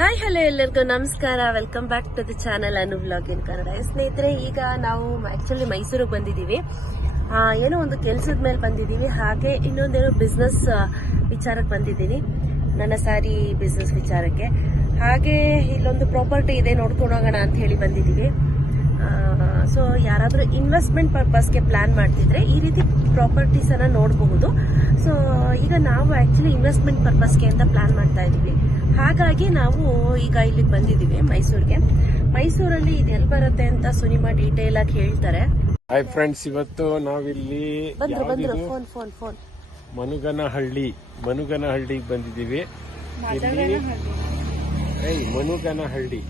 Hi hello ಎಲ್ಲರಿಗೂ ನಮಸ್ಕಾರ. Welcome back to the channel Anu vlog in Kannada. ಸ್ನೇಹಿತರೆ, ಈಗ ನಾವು ಆಕ್ಚುಲಿ ಮೈಸೂರಿಗೆ ಬಂದಿದ್ದೀವಿ. ಏನೋ ಒಂದು ಕೆಲಸದ ಮೇಲೆ ಬಂದಿದ್ದೀವಿ, ಹಾಗೆ ಇನ್ನೊಂದೇನೋ ಬಿಸ್ನೆಸ್ ವಿಚಾರಕ್ಕೆ ಬಂದಿದ್ದೀನಿ, ನನ್ನ ಸ್ಯಾರಿ ಬಿಸ್ನೆಸ್ ವಿಚಾರಕ್ಕೆ. ಹಾಗೆ ಇಲ್ಲೊಂದು ಪ್ರಾಪರ್ಟಿ ಇದೆ, ನೋಡ್ಕೊಂಡು ಹೋಗೋಣ ಅಂತ ಹೇಳಿ ಬಂದಿದ್ದೀವಿ. ಸೊ ಯಾರಾದರೂ ಇನ್ವೆಸ್ಟ್ಮೆಂಟ್ ಪರ್ಪಸ್ಗೆ ಪ್ಲಾನ್ ಮಾಡ್ತಿದ್ರೆ ಈ ರೀತಿ ಪ್ರಾಪರ್ಟೀಸ್ ಅನ್ನ ನೋಡಬಹುದು. ಸೊ ಈಗ ನಾವು ಆಕ್ಚುಲಿ ಇನ್ವೆಸ್ಟ್ಮೆಂಟ್ ಪರ್ಪಸ್ಗೆ ಅಂತ ಪ್ಲಾನ್ ಮಾಡ್ತಾ ಇದೀವಿ. ಹಾಗಾಗಿ ನಾವು ಈಗ ಇಲ್ಲಿಗೆ ಬಂದಿದ್ದೀವಿ ಮೈಸೂರಿಗೆ. ಮೈಸೂರಲ್ಲಿ ಇದು ಎಲ್ಲಿ ಬರುತ್ತೆ ಅಂತ ಸುನಿಮಾ ಡೀಟೇಲ್ ಆಗಿ ಹೇಳ್ತಾರೆ. ಹಾಯ್ ಫ್ರೆಂಡ್ಸ್, ಇವತ್ತು ನಾವಿಲ್ಲಿ ಬಂದ್ರು ಫೋನ್ ಮನುಗನಹಳ್ಳಿಗೆ ಬಂದಿದ್ದೀವಿ. ಮನುಗನಹಳ್ಳಿ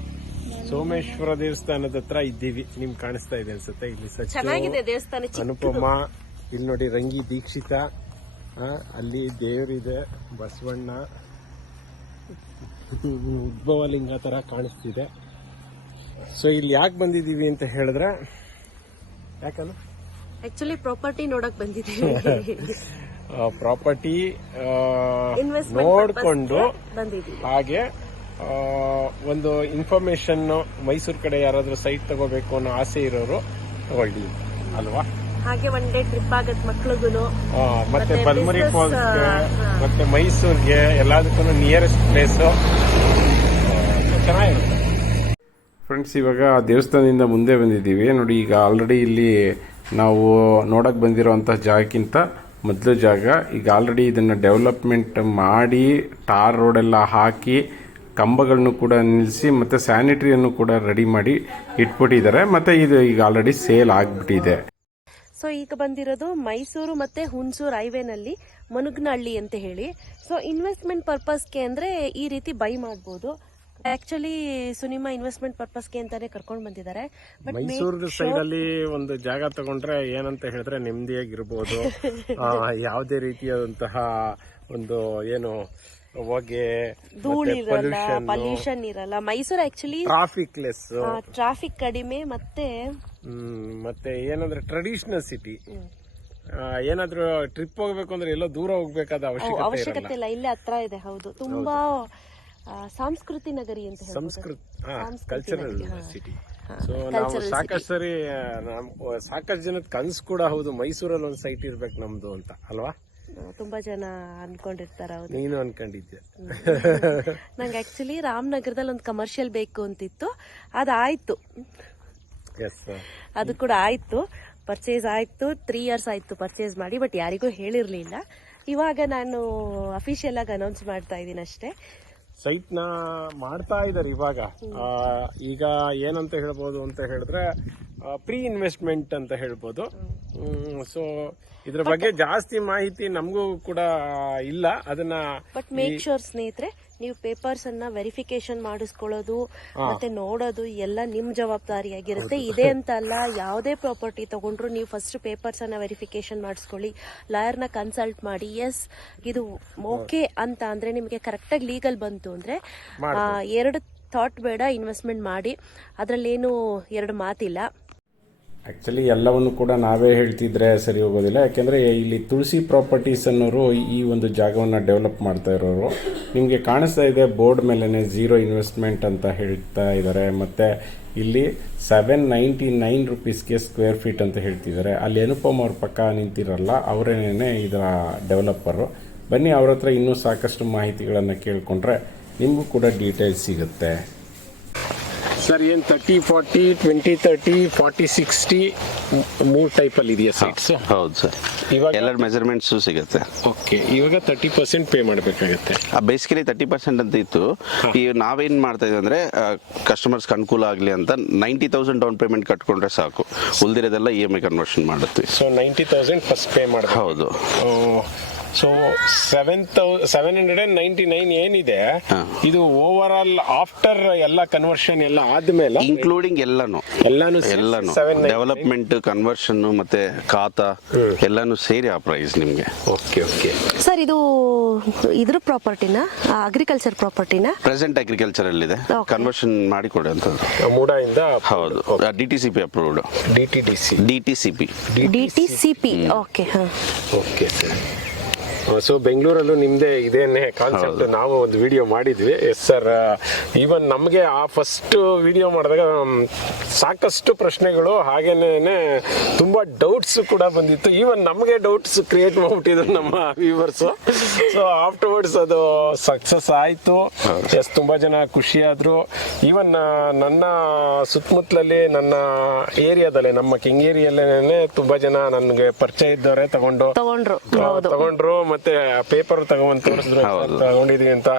ಸೋಮೇಶ್ವರ ದೇವಸ್ಥಾನದ ಹತ್ರ ಇದ್ದೀವಿ. ನಿಮ್ಗೆ ಕಾಣಿಸ್ತಾ ಇದೆ ಅನ್ಸುತ್ತೆ. ಇಲ್ಲಿ ಚೆನ್ನಾಗಿದೆ ದೇವಸ್ಥಾನ, ಅನುಪಮ. ಇಲ್ಲಿ ನೋಡಿ ರಂಗಿ ದೀಕ್ಷಿತ, ಅಲ್ಲಿ ದೇವರಿದೆ, ಬಸವಣ್ಣ, ಉದ್ಭವಲಿಂಗ ತರ ಕಾಣಿಸ್ತಿದೆ. ಸೊ ಇಲ್ಲಿ ಯಾಕೆ ಬಂದಿದೀವಿ ಅಂತ ಹೇಳಿದ್ರೆ, ಯಾಕಂದ್ರೆ ಆಕ್ಚುಲಿ ಪ್ರಾಪರ್ಟಿ ನೋಡಕ್ ಬಂದಿದ್ದೀವಿ. ಪ್ರಾಪರ್ಟಿ ನೋಡ್ಕೊಂಡು ಹಾಗೆ ಒಂದು ಇನ್ಫಾರ್ಮೇಶನ್ ಮೈಸೂರು ಕಡೆ ಯಾರಾದ್ರೂ ಸೈಟ್ ತಗೋಬೇಕು ಅನ್ನೋ ಆಸೆ ಇರೋರು ತಗೊಳ್ಳಿ ಅಲ್ವಾ. ಹಾಗೆ ಒನ್ ಡೇ ಟ್ರಿಪ್ ಆಗತ್ ಮಕ್ಳಿಗೂ, ಮತ್ತೆ ಬಲ್ಮುರಿ ಫಾಲ್ಸ್ ಮತ್ತೆ ಮೈಸೂರ್ಗೆ ಎಲ್ಲದಕ್ಕೂ ನಿಯರೆಸ್ಟ್ ಪ್ಲೇಸ್ ಚೆನ್ನಾಗಿರುತ್ತೆ. ಫ್ರೆಂಡ್ಸ್, ಇವಾಗ ದೇವಸ್ಥಾನದಿಂದ ಮುಂದೆ ಬಂದಿದ್ದೀವಿ ನೋಡಿ. ಈಗ ಆಲ್ರೆಡಿ ಇಲ್ಲಿ ನಾವು ನೋಡಕ್ ಬಂದಿರೋಂಥ ಜಾಗಕ್ಕಿಂತ ಮೊದಲು ಜಾಗ ಈಗ ಆಲ್ರೆಡಿ ಇದನ್ನು ಡೆವಲಪ್ಮೆಂಟ್ ಮಾಡಿ ಟಾರ್ ರೋಡೆಲ್ಲ ಹಾಕಿ ಕಂಬಗಳನ್ನು ಕೂಡ ನಿಲ್ಲಿಸಿ ಮತ್ತು ಸ್ಯಾನಿಟರಿಯನ್ನು ಕೂಡ ರೆಡಿ ಮಾಡಿ ಇಟ್ಬಿಟ್ಟಿದ್ದಾರೆ. ಮತ್ತು ಇದು ಈಗ ಆಲ್ರೆಡಿ ಸೇಲ್ ಆಗಿಬಿಟ್ಟಿದೆ. ಸೊ ಈಗ ಬಂದಿರೋದು ಮೈಸೂರು ಮತ್ತೆ ಹುಣಸೂರು ಹೈವೇನಲ್ಲಿ ಮನುಗನಹಳ್ಳಿ ಅಂತ ಹೇಳಿ. ಸೊ ಇನ್ವೆಸ್ಟ್ಮೆಂಟ್ ಪರ್ಪಸ್ಗೆ ಅಂದ್ರೆ ಈ ರೀತಿ ಬೈ ಮಾಡಬಹುದು. ಆಕ್ಚುಲಿ ಸುನಿಮಾ ಇನ್ವೆಸ್ಟ್ಮೆಂಟ್ ಪರ್ಪಸ್ಗೆ ಅಂತಾನೆ ಕರ್ಕೊಂಡು ಬಂದಿದ್ದಾರೆ. ಮೈಸೂರು ಸೈಡ್ ಅಲ್ಲಿ ಒಂದು ಜಾಗ ತಗೊಂಡ್ರೆ ಏನಂತ ಹೇಳಿದ್ರೆ ನೆಮ್ಮದಿಯಾಗಿರ್ಬೋದು. ಯಾವುದೇ ರೀತಿಯಾದಂತಹ ಒಂದು ಏನು ಹೊಗೆ, ಧೂಳು ಇರಲ್ಲ, ಪೊಲ್ಯೂಷನ್ ಇರಲ್ಲ. ಮೈಸೂರು ಆಕ್ಚುಲಿ ಟ್ರಾಫಿಕ್ ಕಡಿಮೆ, ಮತ್ತೆ ಏನಂದ್ರೆ ಟ್ರೆಡಿಷನಲ್ ಸಿಟಿ. ಏನಾದ್ರೂ ಟ್ರಿಪ್ ಹೋಗ್ಬೇಕು ಅಂದ್ರೆ ಎಲ್ಲೋ ದೂರ ಹೋಗ್ಬೇಕಾದ ಅವಶ್ಯಕತೆ ಇಲ್ಲ, ಇಲ್ಲೇ ಹತ್ರ ಇದೆ. ಹೌದು, ತುಂಬಾ ಸಂಸ್ಕೃತಿ ನಗರಿ ಅಂತ ಕಲ್ಚರಲ್ ಸಿಟಿ. ಸೊ ನಾವು ಸಾಕಷ್ಟು ಜನದ ಕನ್ಸು ಕೂಡ ಹೌದು, ಮೈಸೂರಲ್ಲಿ ಒಂದು ಸೈಟ್ ಇರ್ಬೇಕು ನಮ್ದು ಅಂತ ಅಲ್ವಾ. ತುಂಬಾ ಜನ ಅನ್ಕೊಂಡಿರ್ತಾರ. ನೀನು ಅನ್ಕೊಂಡಿದ್ದೆ. ನಂಗೆ ಆಕ್ಚುಲಿ ರಾಮನಗರದಲ್ಲಿ ಒಂದು ಕಮರ್ಷಿಯಲ್ ಬೇಕು ಅಂತಿತ್ತು, ಅದಾಯ್ತು. ಅದು ಕೂಡ ಆಯ್ತು, ಪರ್ಚೇಸ್ ಆಯ್ತು. 3 years ಆಯ್ತು ಪರ್ಚೇಸ್ ಮಾಡಿ, ಬಟ್ ಯಾರಿಗೂ ಹೇಳಿರ್ಲಿಲ್ಲ. ಇವಾಗ ನಾನು ಅಫಿಷಿಯಲ್ ಆಗಿ ಅನೌನ್ಸ್ ಮಾಡ್ತಾ ಇದ್ದೀನಿ ಅಷ್ಟೇ. ಸೈಟ್ ನ ಮಾಡ್ತಾ ಇದಾರೆ ಇವಾಗ. ಈಗ ಏನಂತ ಹೇಳ್ಬೋದು ಅಂತ ಹೇಳಿದ್ರೆ, ಪ್ರೀ ಇನ್ವೆಸ್ಟ್ಮೆಂಟ್ ಅಂತ ಹೇಳ್ಬೋದು. ಸೊ ಇದ್ರ ಬಗ್ಗೆ ಜಾಸ್ತಿ ಮಾಹಿತಿ ನಮಗೂ ಕೂಡ ಇಲ್ಲ. ಅದನ್ನ ಬಟ್ ಮೇಕ್ ಶೋರ್ ಸ್ನೇಹಿತರೆ, ನೀವು ಪೇಪರ್ಸ್ ಅನ್ನ ವೆರಿಫಿಕೇಶನ್ ಮಾಡಿಸ್ಕೊಳ್ಳೋದು ಮತ್ತೆ ನೋಡೋದು ಎಲ್ಲ ನಿಮ್ ಜವಾಬ್ದಾರಿಯಾಗಿರುತ್ತೆ. ಇದೆ ಅಂತ ಅಲ್ಲ, ಯಾವುದೇ ಪ್ರಾಪರ್ಟಿ ತಗೊಂಡ್ರು ನೀವು ಫಸ್ಟ್ ಪೇಪರ್ಸ್ ಅನ್ನ ವೆರಿಫಿಕೇಶನ್ ಮಾಡಿಸ್ಕೊಳ್ಳಿ, ಲಾಯರ್ ನ ಕನ್ಸಲ್ಟ್ ಮಾಡಿ. ಎಸ್ ಇದು ಓಕೆ ಅಂತ ಅಂದ್ರೆ, ನಿಮಗೆ ಕರೆಕ್ಟ್ ಆಗಿ ಲೀಗಲ್ ಬಂತು ಅಂದ್ರೆ, ಎರಡು ಥಾಟ್ ಬೇಡ, ಇನ್ವೆಸ್ಟ್ಮೆಂಟ್ ಮಾಡಿ. ಅದ್ರಲ್ಲೇನು ಎರಡು ಮಾತಿಲ್ಲ. ಆ್ಯಕ್ಚುಲಿ ಎಲ್ಲವನ್ನು ಕೂಡ ನಾವೇ ಹೇಳ್ತಿದ್ರೆ ಸರಿ ಹೋಗೋದಿಲ್ಲ. ಯಾಕೆಂದರೆ ಇಲ್ಲಿ ತುಳಸಿ ಪ್ರಾಪರ್ಟೀಸ್ ಅನ್ನೋರು ಈ ಒಂದು ಜಾಗವನ್ನು ಡೆವಲಪ್ ಮಾಡ್ತಾ ಇರೋರು. ನಿಮಗೆ ಕಾಣಿಸ್ತಾ ಇದೆ ಬೋರ್ಡ್ ಮೇಲೇ 0 ಇನ್ವೆಸ್ಟ್ಮೆಂಟ್ ಅಂತ ಹೇಳ್ತಾ ಇದ್ದಾರೆ. ಮತ್ತು ಇಲ್ಲಿ 799 rupeesಗೆ ಸ್ಕ್ವೇರ್ ಫೀಟ್ ಅಂತ ಹೇಳ್ತಿದ್ದಾರೆ. ಅಲ್ಲಿ ಅನುಪಮ್ ಅವ್ರ ಪಕ್ಕ ನಿಂತಿರಲ್ಲ, ಅವರೇನೇ ಇದರ ಡೆವಲಪರು. ಬನ್ನಿ, ಅವ್ರ ಹತ್ರ ಇನ್ನೂ ಸಾಕಷ್ಟು ಮಾಹಿತಿಗಳನ್ನು ಕೇಳಿಕೊಂಡ್ರೆ ನಿಮಗೂ ಕೂಡ ಡೀಟೇಲ್ಸ್ ಸಿಗುತ್ತೆ. ಸರ್, ಏನು 30-40, 20-30, 40-60 ಮೂರು ಟೈಪಲ್ಲಿ ಇದೆಯಾ ಸೈಟ್ಸ್? ಹೌದು ಸರ್, ಇವಾಗ ಎಲ್ಲರ ಮೆಜರ್ಮೆಂಟ್ಸು ಸಿಗುತ್ತೆ. ಓಕೆ, ಇವಾಗ 30% ಪೇ ಮಾಡಬೇಕಾಗುತ್ತೆ. ಬೇಸಿಕಲಿ 30% ಅಂತ ಇತ್ತು. ಈಗ ನಾವೇನ್ ಮಾಡ್ತಾ ಇದ್ದೀವಿ ಅಂದ್ರೆ, ಕಸ್ಟಮರ್ಸ್ಗೆ ಅನುಕೂಲ ಆಗಲಿ ಅಂತ 90,000 ಡೌನ್ ಪೇಮೆಂಟ್ ಕಟ್ಕೊಂಡ್ರೆ ಸಾಕು, ಉಳಿದಿರೋದೆಲ್ಲ EMI ಕನ್ವರ್ಷನ್ ಮಾಡುತ್ತೆ. ಸೊ 90,000 ಫಸ್ಟ್ ಪೇ ಮಾಡಬೇಕು. ಹೌದು. ಸೊ 799 ಏನಿದೆ, ಇದು ಓವರ್ ಆಲ್ ಆಫ್ಟರ್ ಎಲ್ಲ ಕನ್ವರ್ಷನ್ ಎಲ್ಲ ಆದ್ಮೇಲೆ ಇನ್ಕ್ಲೂಡಿಂಗ್ ಎಲ್ಲಾನು ಡೆವಲಪ್ಮೆಂಟ್, ಕನ್ವರ್ಷನ್ ಮತ್ತೆ ಖಾತಾ ಎಲ್ಲಾನು ಸೇರಿ ಆ ಪ್ರೈಸ್ ನಿಮ್ಗೆ. ಓಕೆ ಓಕೆ ಸರ್, ಇದು ಇದ್ರ ಪ್ರಾಪರ್ಟಿನ ಅಗ್ರಿಕಲ್ಚರ್ ಪ್ರಾಪರ್ಟಿನ ಪ್ರೆಸೆಂಟ್ ಅಗ್ರಿಕಲ್ಚರ್ ಅಲ್ಲಿ ಇದೆ, ಕನ್ವರ್ಷನ್ ಮಾಡಿ ಕೊಡಿ ಅಂತ. ಮೂಡಾಯಿಂದ ಹೌದು, DTCP approved. DTCP. DTCP. Okay okay. So ಬೆಂಗಳೂರಲ್ಲೂ ನಿಮ್ದೇ ಇದೇನೆ ಕಾನ್ಸೆಪ್ಟ್, ನಾವು ಒಂದು ವಿಡಿಯೋ ಮಾಡಿದ್ವಿ. ಎಸ್ ಸರ್, ಈವನ್ ನಮಗೆ ಆ ಫಸ್ಟ್ ವಿಡಿಯೋ ಮಾಡಿದಾಗ ಸಾಕಷ್ಟು ಪ್ರಶ್ನೆಗಳು ಹಾಗೇನೆ ತುಂಬಾ ಡೌಟ್ಸ್ ಕೂಡ ಬಂದಿತ್ತು. ಈವನ್ ನಮಗೆ ಡೌಟ್ಸ್ ಕ್ರಿಯೇಟ್ ಮಾಡ್ಬಿಟ್ಟಿದ್ರು ನಮ್ಮ ವ್ಯೂವರ್ಸ್. ಸೊ ಆಫ್ಟರ್ವರ್ಡ್ಸ್ ಅದು ಸಕ್ಸಸ್ ಆಯ್ತು. ಎಸ್, ತುಂಬಾ ಜನ ಖುಷಿ ಆದ್ರು. ಈವನ್ ನನ್ನ ಸುತ್ತಮುತ್ತಲಲ್ಲಿ, ನನ್ನ ಏರಿಯಾದಲ್ಲಿ, ನಮ್ಮ ಕೆಂಗೇರಿಯಲ್ಲೇನೆ ತುಂಬಾ ಜನ ನನಗೆ ಪರಿಚಯ ಇದ್ದವರೇ ತಗೊಂಡ್ರು. ಮತ್ತೆ ಪೇಪರ್ ತಗೊಂಡ್ ತೋರಿಸಿದ್ರು ತಗೊಂಡಿದೀವಿ ಅಂತ.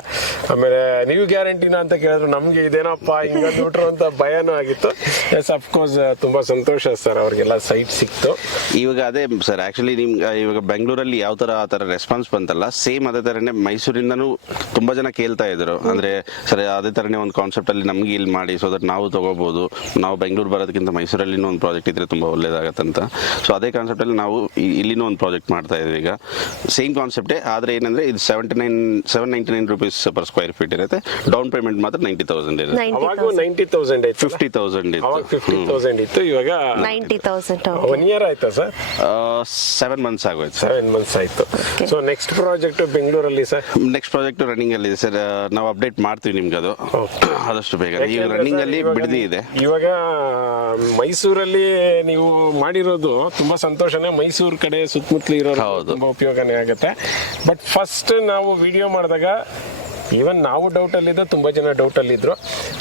ಆಮೇಲೆ ನೀವು ಗ್ಯಾರಂಟಿನ ಅಂತ ಕೇಳಿದ್ರು. ನಮ್ಗೆ ಇದೇನಪ್ಪ ಹಿಂಗ ನೋಡ್ರು ಅಂತ ಭಯನೂ ಆಗಿತ್ತು. ಎಸ್, ಅಫ್ಕೋರ್ಸ್ ತುಂಬಾ ಸಂತೋಷ ಸರ್, ಅವ್ರಿಗೆಲ್ಲ ಸೈಟ್ ಸಿಕ್ತು. ಇವಾಗ ಅದೇ ಸರ್, ಆಕ್ಚುಲಿ ನಿಮ್ಗೆ ಇವಾಗ ಬೆಂಗಳೂರಲ್ಲಿ ಯಾವ ತರ ಆ ತರ ರೆಸ್ಪಾನ್ಸ್ ಬಂತಲ್ಲ, ಸೇಮ್ ಅದೇ ತರನೇ ಮೈಸೂರಿಂದನೂ ತುಂಬಾ ಜನ ಕೇಳ್ತಾ ಇದ್ರು. ಅಂದ್ರೆ ಸರ್ ಅದೇ ತರನೇ ಒಂದು ಕಾನ್ಸೆಪ್ಟ್ ಅಲ್ಲಿ ನಮ್ಗೆ ಇಲ್ಲಿ ಮಾಡಿ, ಸೊ ದಟ್ ನಾವು ತಗೋಬಹುದು. ನಾವು ಬೆಂಗಳೂರು ಬರೋದಕ್ಕಿಂತ ಮೈಸೂರಲ್ಲಿ ಒಂದು ಪ್ರಾಜೆಕ್ಟ್ ಇದ್ರೆ ತುಂಬಾ ಒಳ್ಳೇದಾಗತ್ತಂತ. ಸೊ ಅದೇ ಕಾನ್ಸೆಪ್ಟ್ ಅಲ್ಲಿ ನಾವು ಇಲ್ಲಿನೂ ಒಂದು ಪ್ರಾಜೆಕ್ಟ್ ಮಾಡ್ತಾ ಇದ್ವಿ. ಈಗ ಸೇಮ್ ಕಾನ್ಸೆಪ್ಟೇ, ಆದ್ರೆ ಏನಂದ್ರೆ ಇದು 799 ರೂಪೀಸ್ ಪರ್ ಸ್ಕ್ವೇರ್ ಫೀಟ್ ಇರುತ್ತೆ. ಡೌನ್ ಪೇಮೆಂಟ್ ಮಾತ್ರ 90,000 ಇರುತ್ತೆ. ಅವಾಗ 90,000 ಇತ್ತು, 50,000 ಇತ್ತು. ಅವಾಗ 50,000 ಇತ್ತು, ಇವಾಗ 90,000. 1 year ಆಯ್ತಾ ಸರ್? 7 months ಆಗೋಯ್ತು. 7 months ಆಯ್ತು. ಸೊ ನೆಕ್ಸ್ಟ್ ಪ್ರಾಜೆಕ್ಟ್ ಬೆಂಗಳೂರಲ್ಲಿ ಸರ್? ನೆಕ್ಸ್ಟ್ ಪ್ರಾಜೆಕ್ಟ್ ರನ್ನಿಂಗ್ ಅಲ್ಲಿ ಇದೆ ಸರ್, ನಾವು ಅಪ್ಡೇಟ್ ಮಾಡ್ತೀವಿ ನಿಮ್ಗೆ ಅದು ಆದಷ್ಟು ಬೇಗ. ಈಗ ರನ್ನಿಂಗ್ ಅಲ್ಲಿ ಬಿಡದಿ ಇದೆ. ಇವಾಗ ಮೈಸೂರಲ್ಲಿ ನೀವು ಮಾಡಿರೋದು ತುಂಬಾ ಸಂತೋಷನೇ. ಮೈಸೂರು ಕಡೆ ಸುತ್ತಮುತ್ತಲು ಇರೋದು ತುಂಬಾ ಉಪಯೋಗನೇ ಆಗುತ್ತೆ. ಬಟ್ ಫಸ್ಟ್ ನಾವು ವಿಡಿಯೋ ಮಾಡಿದಾಗ ಈವನ್ ನಾವು ಡೌಟ್ ಅಲ್ಲಿದ್ದು, ತುಂಬಾ ಜನ ಡೌಟ್ ಅಲ್ಲಿದ್ರು.